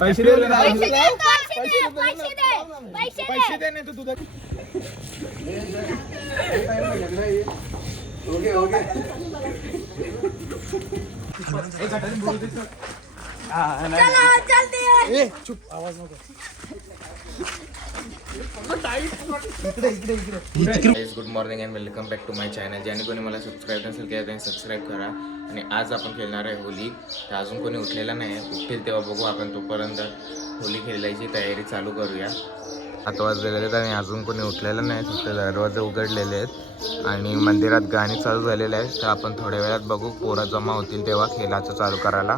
पैसे दे नाही तर तुझा good morning and welcome back to my channel. ज्याने कोणी मला सबस्क्राईब नसेल केलं त्यांनी सबस्क्राईब करा. आणि आज आपण खेळणार आहे होली. तर अजून कोणी उठलेला नाही आहे, उठतील तेव्हा बघू आपण. तोपर्यंत होली खेळायची तयारी चालू करूया. 7 वाजलेले आहेत आणि अजून कोणी उठलेलं नाही, फक्त दरवाजे उघडलेले आहेत आणि मंदिरात गाणी चालू झालेले आहेत. तर आपण थोड्या वेळात बघू, पोरं जमा होतील तेव्हा खेळाचं चालू करायला,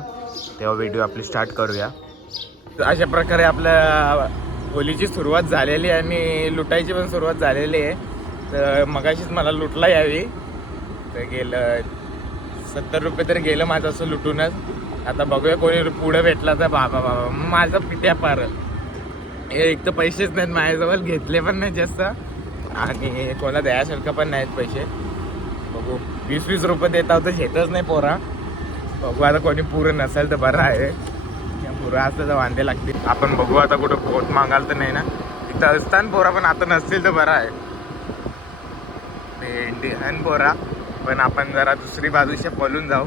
तेव्हा व्हिडिओ आपली स्टार्ट करूया. तर अशा प्रकारे आपल्या होलीची सुरुवात झालेली आहे आणि लुटायची पण सुरुवात झालेली आहे. तर मगाशीच मला लुटला यावी, तर गेलं 70 रुपये तर गेलं माझं असं लुटूनच. आता बघूया कोणी पुढं भेटला तर बाबा बाबा माझं पिट्या पार. एक तर पैसेच नाहीत माझ्याजवळ, घेतले पण नाही जास्त आणि कोणाला द्यायसारखं पण नाहीत पैसे. बघू 20-20 रुपये देता होतं, घेतच नाही पोरा. बघू आता कोणी पुरं नसेल तर बरं आहे, पुरं असलं तर वांदे लागतील. आपण बघू आता कुठं पोट मागाल तर नाही ना, इथं असताना पोरा, पण आता नसतील तर बरं आहे. ते इंडियन पोरा, पण आपण जरा दुसरी बाजूशी पळून जाऊ.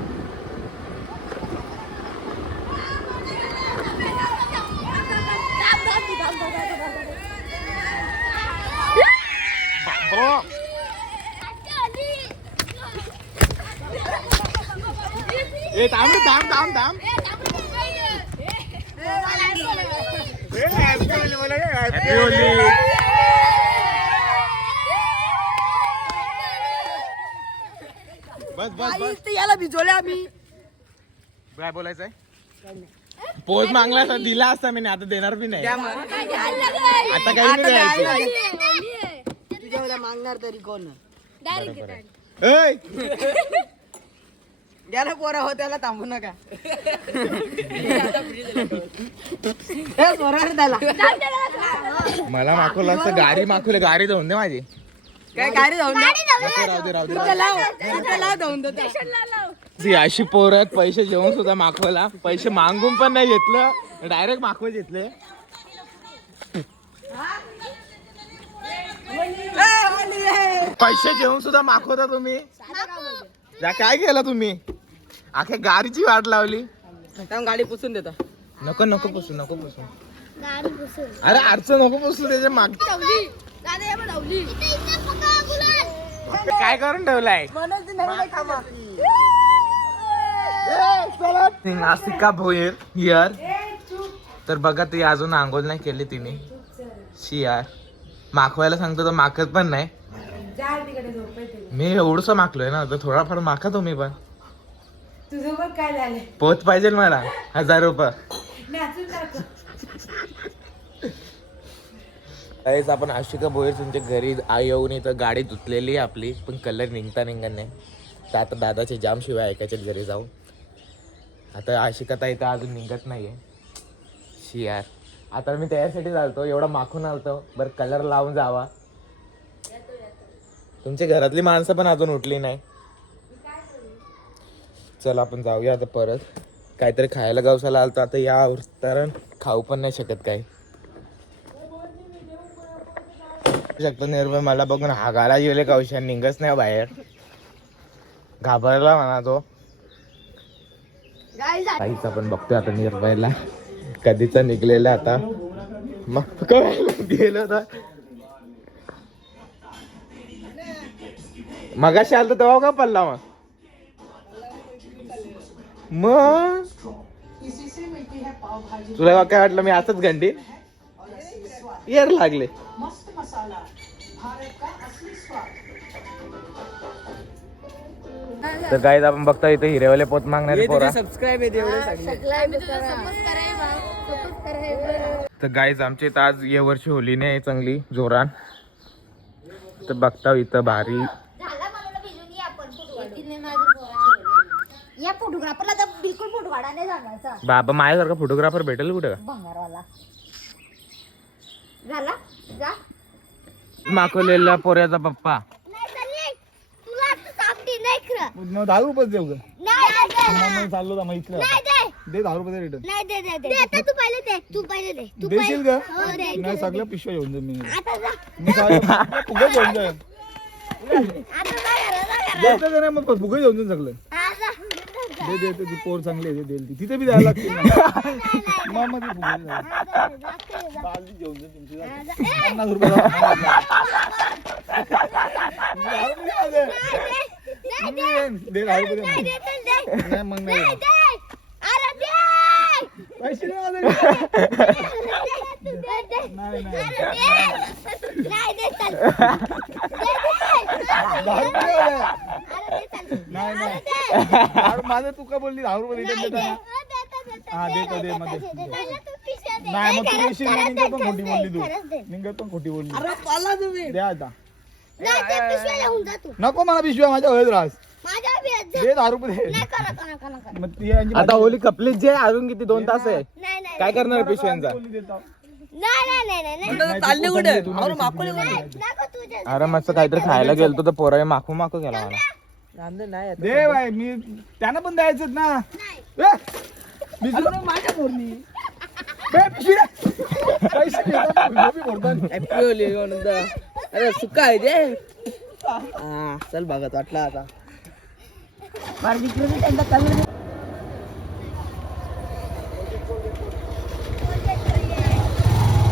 थांब थांब थांब थांब. बस बस बस, याला भिजवले आम्ही. काय बोलायचंय? पोच मागला असता दिला असता मी, आता देणार बी नाही. आता काही नाही तुझ्या मागणार तरी कोण? गेला पोरा हो, त्याला थांबू नका. मला माखवलं असतं, गाडी माखवली, गाडी जाऊन दे माझी. काय गाडी जाऊन राहू दे राहू दे. अशी पोरं आहेत, पैसे जेवून सुद्धा माखवला, पैसे मागून पण नाही घेतलं, डायरेक्ट माखवून घेतले. पैसे जेवून सुद्धा माखवता तुम्ही. काय केलं तुम्ही? अख्या गाडीची वाट लावली. गाडी पुसून देता. नको नको पुसू, नको पुसू. अरे अडचण नको पुसू, त्याच्या माग काय करून ठेवलाय? नासिका भोयर हियर. तर बघा, ती अजून आंघोळ नाही केली तिने. शियार माखवायला सांगतो तर माखत पण नाही. मी एवढंच माखलोय ना, तर थोडाफार माखा तुम्ही पण. तुझं पण काय झालंय? पोत पाहिजे मला 1000 रुपये. आपण आशिका भोयर त्यांच्या घरी येऊन इथं गाडी धुतलेली आहे आपली, पण कलर निघता नाही. तर आता दादाचे जाम शिवाय ऐकायचे घरी जाऊन. आता आशिका ताई तर अजून निघत नाहीये. शियार आता मी त्यासाठी चालतो, एवढा माखून आलतो, बरं कलर लावून जावा. तुमच्या घरातली माणसं पण अजून उठली नाही. चला आपण जाऊया आता परत. काहीतरी खायला गावसाला आलतो, आता या कारण खाऊ पण नाही शकत काही. शकतो निर्भय मला बघून हागाला गेले, कौशा निघच नाही बाहेर, घाबरला म्हणा तो. काहीच आपण बघतोय आता निर्भयला कधीचा निघलेला. आता मग गेलो तर मगाशी आलतो तेव्हा का पडला मग तुला काय वाटलं मी असंच घंटी येर लागले. तर गाईज आपण बघतो इथे हिरेवाले पोत मागणारे पोरा. सबस्क्राईब तर गाईज आमच्या इथं आज या वर्षी होली नाही चांगली जोरान. तर बघता इथं भारी. या फोटोग्राफरला तर बिलकुल फोटो काढा नाही जाण्याचा. बाबा माझ्यासारखा फोटोग्राफर भेटेल कुठे? भंगारवाला झाला जा. माखवलेला पोऱ्याचा पप्पा. नाही चालले तुला आता सापडी नाही खरं. मग 10 रुपये देऊ ग. नाही मग चाललो होता मग इथलं दे 10 रुपये रिटर्न नाही दे दे दे आता तू पहिले दे तू देशील का हो, दे. नाही सगळ्या पिशव्या घेऊन जाईन मी आता जा मी फुगे घेऊन जाईन आता जा घरात. द्यायचं का नाही मग फुगे घेऊन जाईन सगळं आता दे ती पोर चांगली आहे देईल ती तिथे बी द्यायला लागतील ना मग ती फुगे बालदी घेऊन जाईन तुमची 50 रुपये दे 10 रुपये नाही मग नाही पैसे नाही आले नाही माझं तू का बोलली 10 रुपये रिटर्न देता हा देतो दे मध्ये नाही मग तू देशील निघत पण खोटी बोलली तू निघत पण खोटी बोलली द्या आता नको मला पिशव्या माझ्या हळद रास दे 10 रुपये दे मग ती यांची आता होली कपलीच जे अजून किती 2 तास आहे काय करणार पिशव्यांचा बोलली देता चालले कुठे अरे मस्त काहीतरी खायला गेलतो तर पोराने माखू केला मला नाही दे बाय मी त्यांना पण द्यायचं ना माझ्या पोरनी पैसे अरे सुका आहे ते हा चल बघत वाटला आता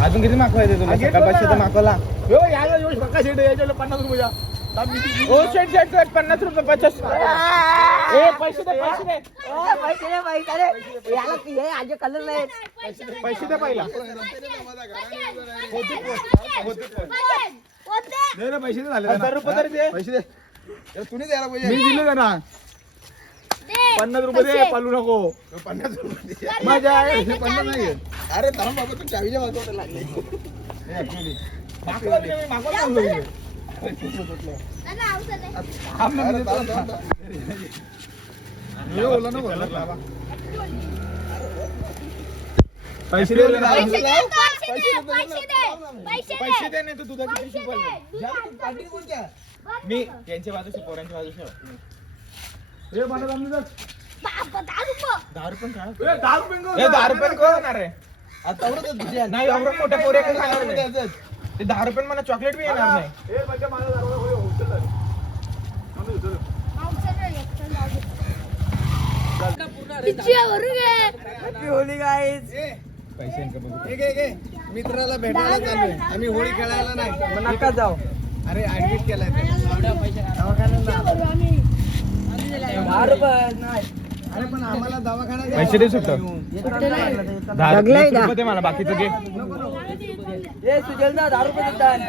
अजून किती माखवायचे तुला सकाळपासून तर माखवला यायला येऊ पक्का शेट यायच्या 50 रुपये ओ शेट 50 रुपये 50 पैसे दे कलर नाही पैसे दे पहिला दे रे पैसे झाले 1000 रुपये तरी दे पैसे दे तुम्ही द्यायला पाहिजे मी दिले ना 50 रुपये दे पालू नको 50 रुपये मजा आहे 50 नाही अरे थांब बाबा तू चावीच्या मागवत लागले पैसे दे पैसे दे नाही तर तुझा किती मी यांच्या बाजूशी पोरांच्या बाजूशी हे मला जमलं तर 10 रुपये खा 10 रुपये 10 रुपये कोण होणार आहे आता एवढं नाही एवढं मोठ्या पोऱ्या काही खाणार नाही ते 10 रुपये मला चॉकलेट बी येणार नाही हे म्हणजे माझा दरवाजा होईल होली गाईज मित्राला भेटायला चाललोय आम्ही होळी खेळायला नाही मग नका जाऊ अरे ऍडमिट केलाय अरे पण आम्हाला दवाखान्यात पैसे दे सुद्धा 10 रुपये दे मला बाकीचं घे सुजल 10 रुपये देतात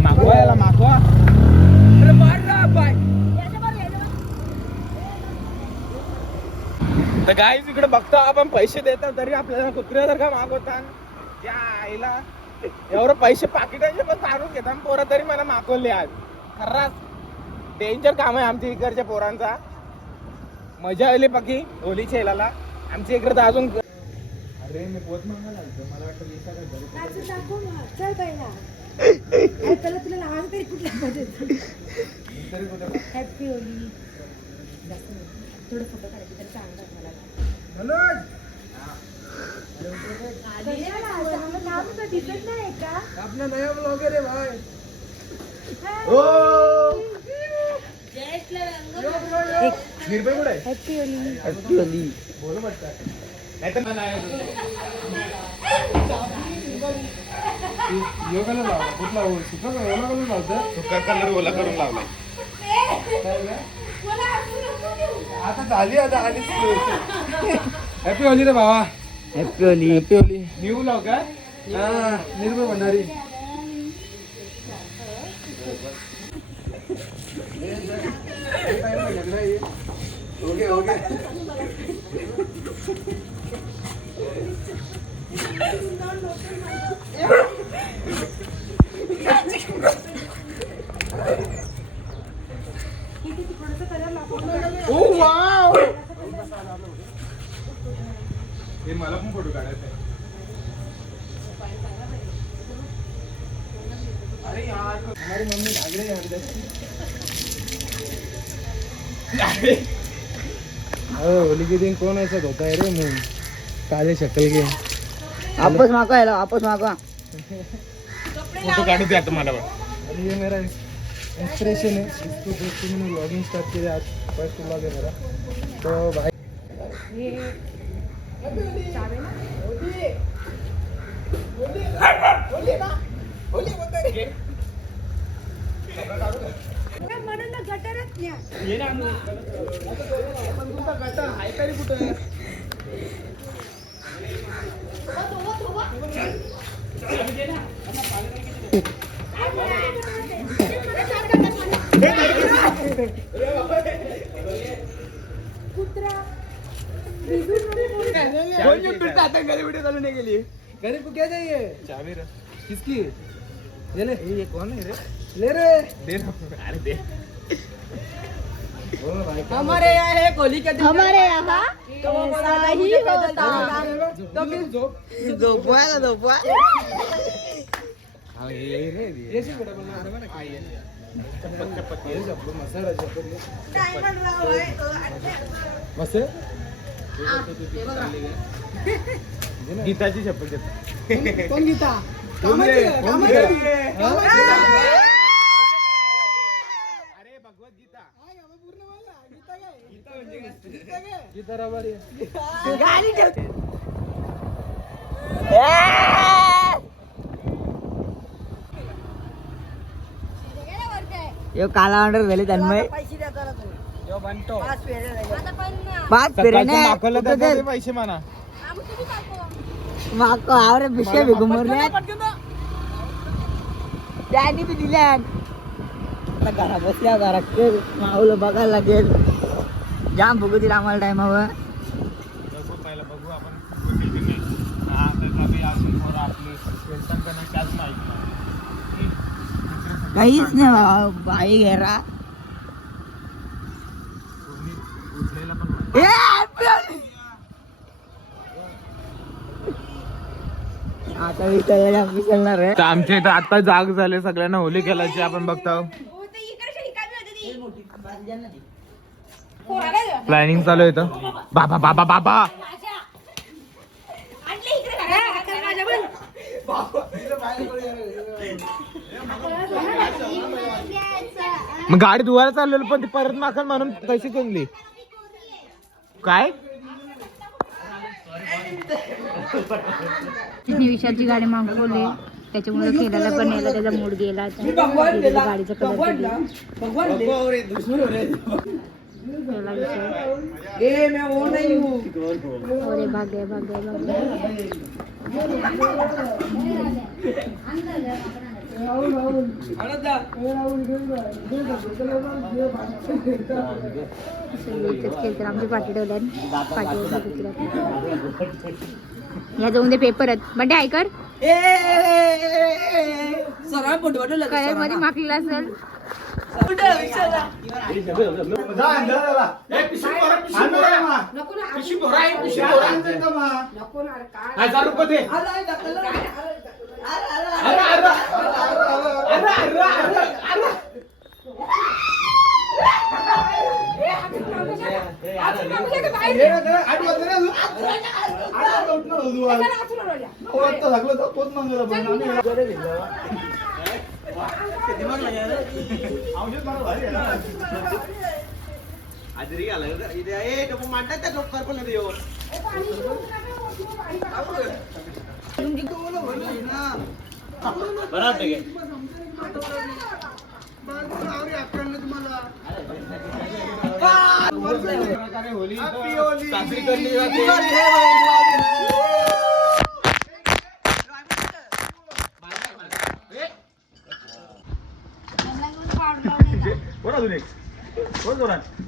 मागवा याला मागवा तर गाईज इकडे बघतो आपण पैसे देतात तरी आपल्याला कुत्र्यासारखा मागवतात त्या आईला एवढं पैसे पाकिटांचे पण काढून घेतात पोरं तरी मला मागवले आज खरंच डेंजर काम आहे आमच्या इकडच्या पोरांचा मजा आली बाकी होली खेळायला आमच्या इकडे तर अजून अरे मी पोत मागायला आलतो मला वाटतं आपला नया ब्लॉग आहे रे भाई निर्भय कुठे आहे हॅपी होली बोलू पडतात नाही तर योगाला लावला कुठला सुका ओला करून लावतात सुका कलर ओला करून लावलाय आता झाली हॅपी होली रे भावा happy Holy happy Holy new blog का निर्भय भंडारी ओके ओके हे मला पण फोटो काढायचा आहे हमारी मम्मी भाग रही है इधर। होली के दिन कौन ऐसा धोता है रे मुंह काले शक्ल के। वापस मागवा याला, वापस मागवा. फोटो काढू द्या तुम्हाला पण. अरे ये मेरा इंस्पिरेशन है, इसको देख के मैंने व्लॉगिंग स्टार्ट किया. आज फर्स्ट व्लॉग है मेरा. तो भाई गरीब को क्या चाहिए? चाबी रे. किसकी? ये ले. ये कौन है रे? ले रे. दे. अरे दे. हमारे यहाँ है होली का दिन. हमारे यहाँ ऐसा ही होता. झोपवा ना झोपवा. हाँ ये रे ये से बड़ा बना रहा है ना खाई है. चप्पल ये सब मसाला चप्पल. बस गीताची चप्पल घेतो. कोण गीता? अरे भगवत गीता. गीता रबारी. गाडी ठेवते. यो काला ऑर्डर झाले तन्मय. यो बनतो. 5 फेरे ने दाखवलं तर ते पैसे म्हणा. माको आवरे पिशे भी घुमरले. त्यांनी बी दिल्या. आता घरा बसल्या घरात माऊल बघायला लागेल. जाम बघू दिला आम्हाला टाइमावर. पहिला बघू आपण काहीच नाही भाई घेरा. आता विचारणार आहे. तर आमच्या इथं आता जाग झाले सगळ्यांना होली खेळायची आपण बघतो. प्लॅनिंग चालू आहे इथं. बाबा बाबा बाबा मग गाडी धुवायला चाललेलो पण ती परत माखल म्हणून तशीच आणली. काय विशालची गाडी मागवली त्याच्यामुळे केलेला पण नेला त्याचा मूड गेला. गाडीचा कलर अरे भाग्य भाग्य भाग्य. आमची पाठी ठेवल्या या जाऊन दे पेपर आहेत. बंडे ऐकर कलर मध्ये मागलेला असेल.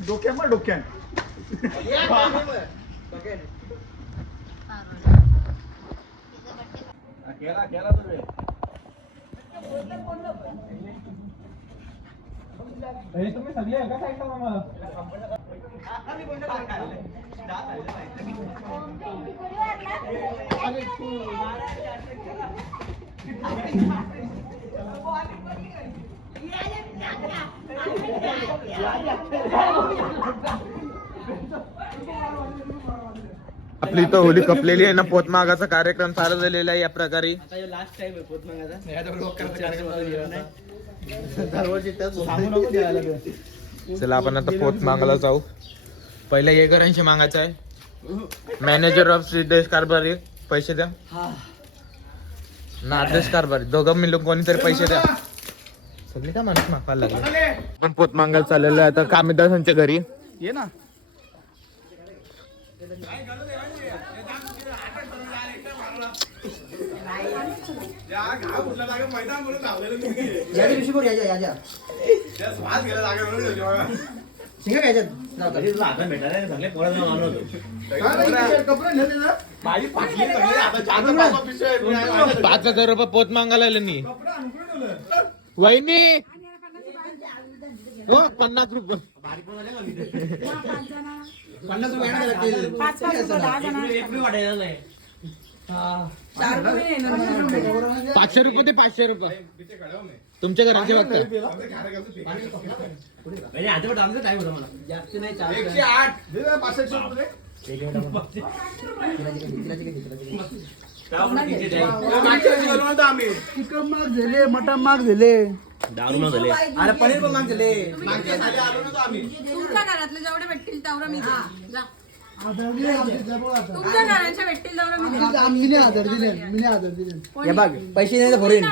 डोक्यात केला तुम्ही सगळे एका साईडला मामा. आपली तर होली कपलेली आहे ना. पोतमागाचा कार्यक्रम चालू झालेला आहे या प्रकारे. लास्ट टाइम आहे पोतमागाचा. चला आपण आता पोत मागायला जाऊ. पहिल्या येकरांशी मागायचं आहे. मॅनेजर ऑफ सिद्धेश कारभारी पैसे द्या ना. आदेश कारभारी दोघं मिळून कोणीतरी पैसे द्या. सगळी का माणूस मागायला लागले. आपण पोत मागायला चाललेलो आहे आता कामिदासांच्या घरी. ये ना ₹5,000 पोत मागायला आले नी. वहिनी हो ₹50. ₹500 ते ₹500 तुमच्या घराचे बघता. चिकन माग झाले, मटन माग झाले, अरे पनीर पण माग झाले. तुमच्या घरातले जेवढे भेटतील तेवढं मी देईन. जा. तुमच्या घराच्या भेटतील तेवढं मी देईन. हे बघ पैसे नाही तर फोरीन.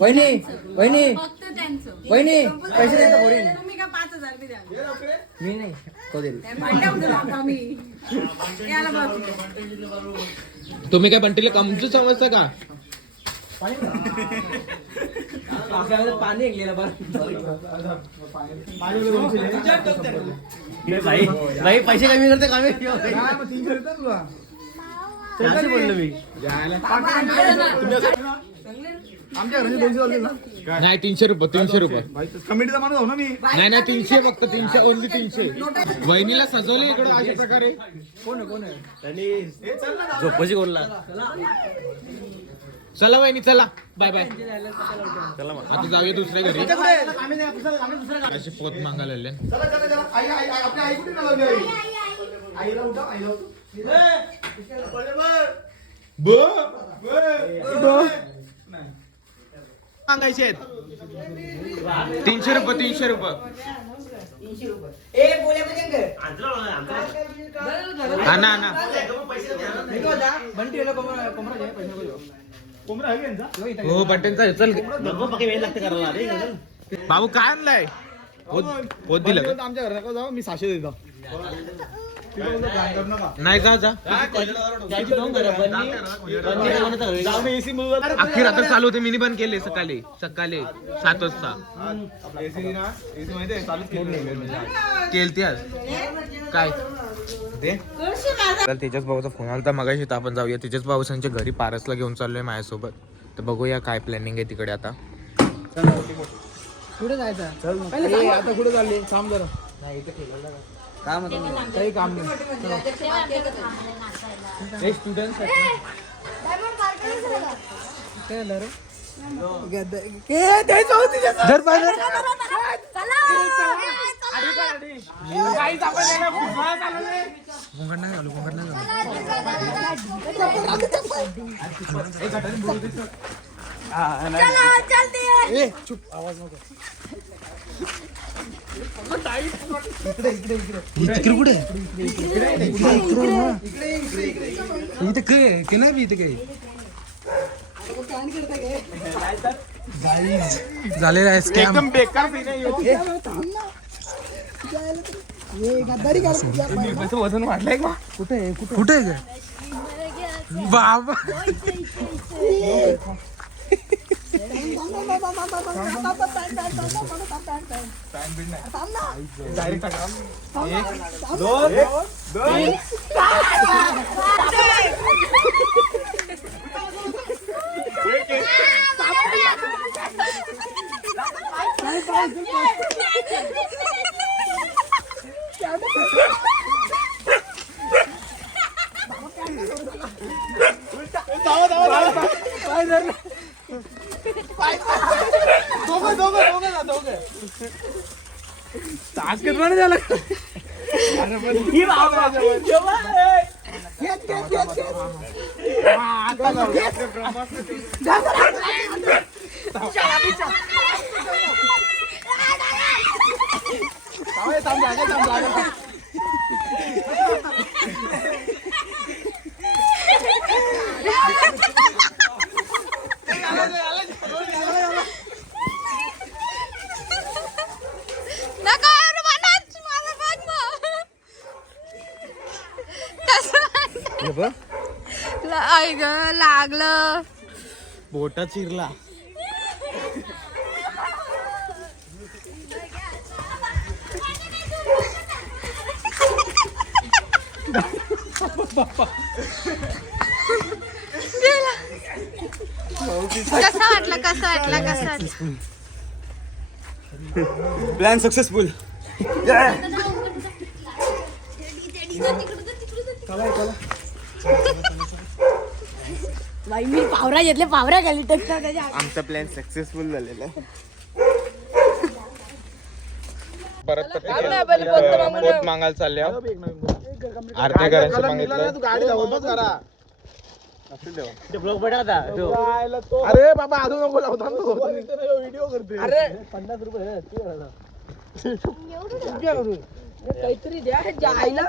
वहिनी वहिनी फक्त त्यांचं. वहिनी पैसे नाही तर फोरीन. तुम्ही का 5,000 बी द्या. मी नाही तो देईल. त्या भांड्यामध्ये लावता मी. याला बघ. तुम्ही काय बंटीला कमजू समजता का? पाणी ऐकलेलं बरं. भाई पैसे कमी करते कमी बोललो मी. आमच्या घराचे 200 झाले ना. नाही ₹300. कमिटीचा माणूस हो ना मी. नाही 300 फक्त 300 ओनली 300. वहिनीला सजवले इकडं अशा प्रकारे. कोण आहे झोपाशी कोणला चला वहिनी चला बाय बाय. आता जाऊया दुसऱ्या घरी. असे पोत मागायला आले. चला चला चला. आई आई आपली आई कुठे लावली? आईला उठा, आईला उठा. सांगायचे आहेत ₹300. आणा आणा. बंटी कोंबडा आहे यांचा. हो बटनचा चल. बाबू काय आणलाय? पोत दिलं का? आमच्या घरात नका जाऊ, मी 600 देतो. नाही जा जा. अख्खी रात्र चालू होते. मिनी बंद केले सकाळी 7 वाजता केलती आज. काय तेजस भाऊचा फोन आला तर मगाशी. तर आपण जाऊया तेजस भाऊसांच्या घरी. पारसला घेऊन चाललोय माझ्यासोबत. तर बघूया काय प्लॅनिंग आहे तिकडे आता. कुठे जायचं? आता कुठे चालले? थांब जरा. काम होतं काही काम नाही. स्टुडंट चुप आवाज नको. इकडे कुठे इथे काय ते नाही बी इथे काही झालेला आहे स्कॅम. एकदम बेकार वजन वाढलंय का? कुठे कुठे बाबा नका यार, मलाच, मला बघ ना. कसं आई ग लागलं. बोटा चिरला. कसं वाटलं? Plan successful. बाई मी पावरा घेतले, पावरा खाली टक्कर त्याच्या. आमचा प्लॅन सक्सेसफुल झालेला आहे. परत पोत मागायला चालले आरती करायचं मागितलं. अरे बाबा अजून नको लावता व्हिडिओ करते. अरे 50 रुपये काहीतरी द्या जायला.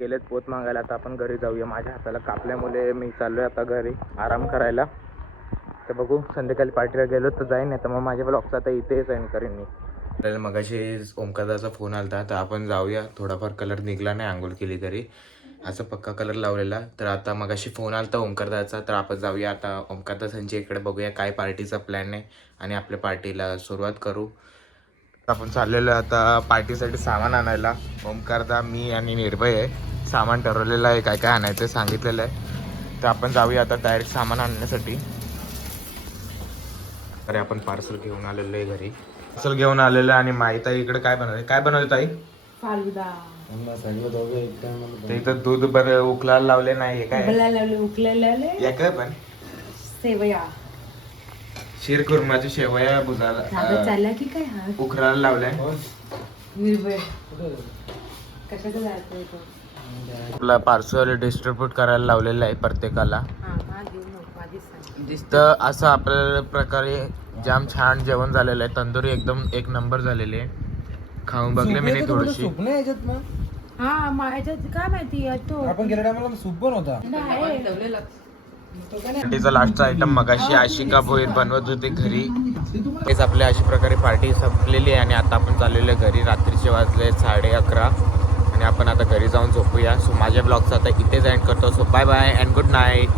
गेलेत पोत मागायला. आता आपण घरी जाऊया. माझ्या हाताला कापल्यामुळे मी चाललोय आता घरी आराम करायला. तर बघू, संध्याकाळी पार्टीला गेलो तर जाईन, नाही तर मग माझ्या ब्लॉगचा आता इथेच आहे करीन मी. आपल्याला मगाशी ओमकारदाचा फोन आला तर आपण जाऊया. थोडाफार कलर निघला नाही, आंघोळ केली तरी असं पक्का कलर लावलेला. तर आता मगाशी फोन आला तर ओमकारदाचा, तर आपण जाऊया आता ओमकारदासांच्या इकडे, बघूया काय पार्टीचा प्लॅन आहे आणि आपल्या पार्टीला सुरुवात करू. आपण चाललेलो आता पार्टीसाठी सामान आणायला. ओमकारदा, मी आणि निर्भय आहे. सामान ठरवलेलं आहे, काय काय आणायचं सांगितलेलं आहे. तर आपण जाऊया आता डायरेक्ट सामान आणण्यासाठी. अरे आपण पार्सल घेऊन आलेलो आहे घरी. पार्सल घेऊन आलेलं आहे आणि माहीत आहे इकडे काय बनवलं ताई? फालुदा. ते इथं दूध उकलायला लावले नाही. हे काय उकलेले काय पण सेवया, शिरखुर्माची शेवया बुजायला चालला की काय? हा उकरायला लावलाय. निर्भय कशाचं जायचं? आपला पार्सल डिस्ट्रीब्यूट करायला लावलेलं आहे प्रत्येकाला. तर असं आपल्या प्रकारे जाम छान जेवण झालेलं आहे. तंदुरी एकदम एक नंबर झालेली आहे. खाऊन बघले मी थोडीशी. हा माझ्यात काय माहिती आपण गेल्या टायमाला सूप पण होता. पार्टीचा लास्टचा आयटम मगाशी आशिका भोईर बनवत होते घरी. हेच आपल्या अशा प्रकारे पार्टी संपलेली आहे आणि आता आपण चाललेलो आहे घरी. रात्रीचे वाजले 11:30 आणि आपण आता घरी जाऊन झोपूया. सो माझ्या ब्लॉगचा आता इथेच एंड करतो. So bye bye and good night.